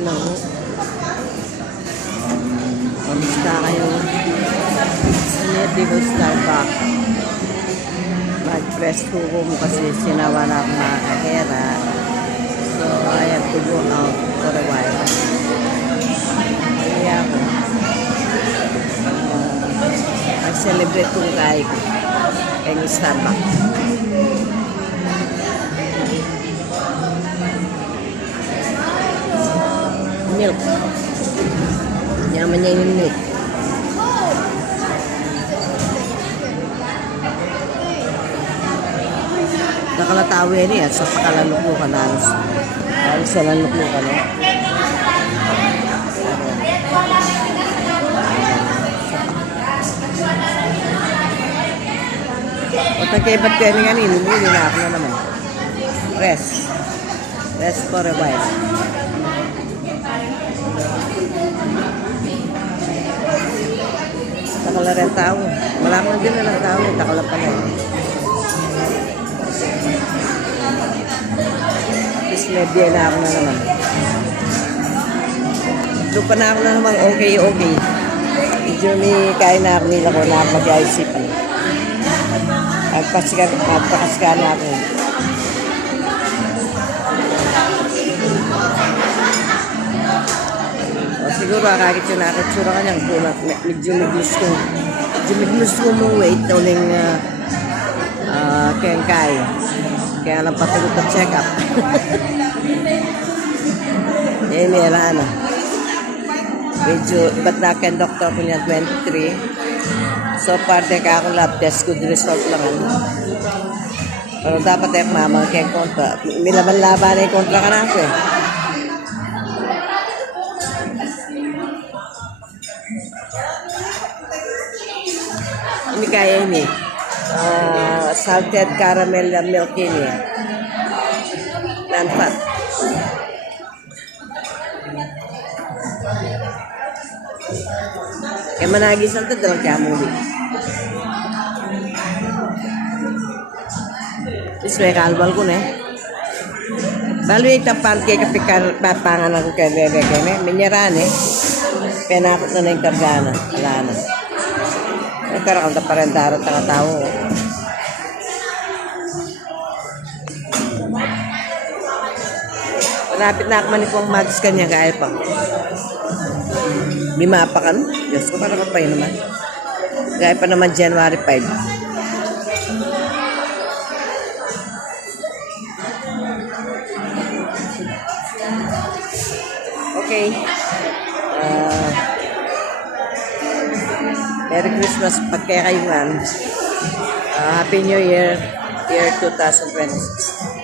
Hello. Kamusta kayo? Hindi ko Starbucks. Mag-press ko kasi sinawa na ako mga kahera. So, I have to go out for a while. Kaya ako. Mag-celebrate kong kahit kay Starbucks. Milk. Yaman niya yung milk. Nakalatawi niya sa pakalaluklukan namin. Dahil sa laluklukan. O tagkaibat ko yan nga nilumili na ako na naman. Rest. Rest for a while. Takala rin tao. Malaman din na lang tao. Takala pala. Tapos medya na ako na naman. Doon pa na ako na naman. Okay. Medyo may kain na ako nila ko na mag-ICP. Agpakasika na ako. Siguro kakit yun na tsura ka niyang medyo miglus ko mong weight na uling kengkay. Kaya lang patagot at check up. Eh, nila ano. Medyo, ba't na ken doktor ko niya 23. So, parte ka akong lab test, good result lang. Pero dapat ay mamang keng kontra. May laban-laban na yung kontra ka na ako eh. Ini kaya ini salted caramel milk ini non-fat. Kaya managi salted dalam kamu ni. Iswe kalbal ko ne. Balu itapan kay kapikar papangan ako kay bebe kene minyarane. Penakot na ng kargana, wala na. Nagkaroon ka pa rin darot ang tao. Malapit na ako manipong mags kanya kaya pa. Lima pa ka no? Diyos ko para magpayo naman. Kaya pa naman January 5. Okay. Merry Christmas pagkaya kayo man. Happy New Year, year 2026.